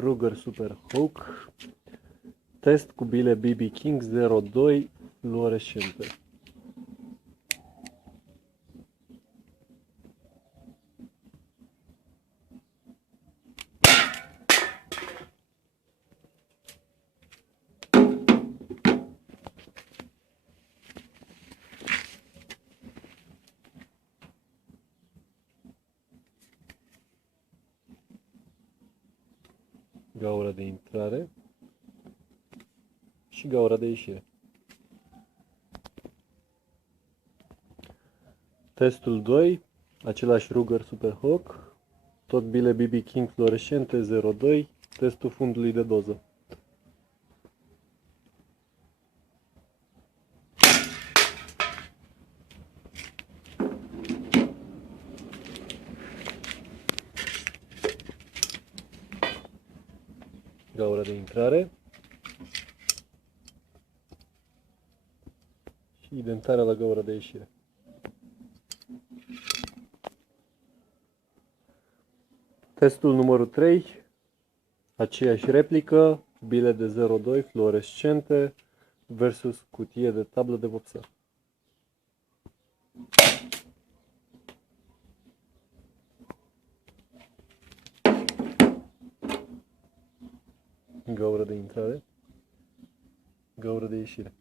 Ruger Super Hawk. Test cu bile BB King 02 fluorescente. Gaura de intrare și gaura de ieșire. Testul 2, același Ruger Super Hawk, tot bile BB King fluorescente 02, testul fundului de doză. Gaura de intrare și identarea la gaura de ieșire. Testul numărul 3, aceeași replică, bile de 02 fluorescente versus cutie de tablă de vopsea. Gaură de intrare, gaură de ieșire.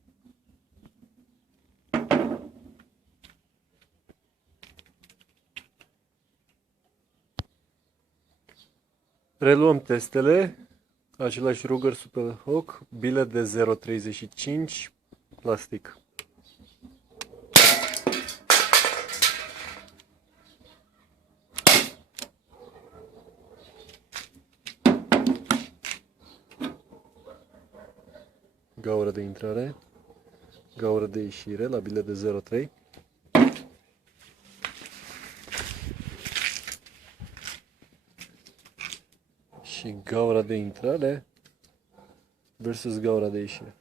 Reluăm testele, același Ruger Super Hawk, bile de 0,35 plastic. Gaură de intrare, gaură de ieșire la bile de 0,3. Și gaura de intrare versus gaura de ieșire.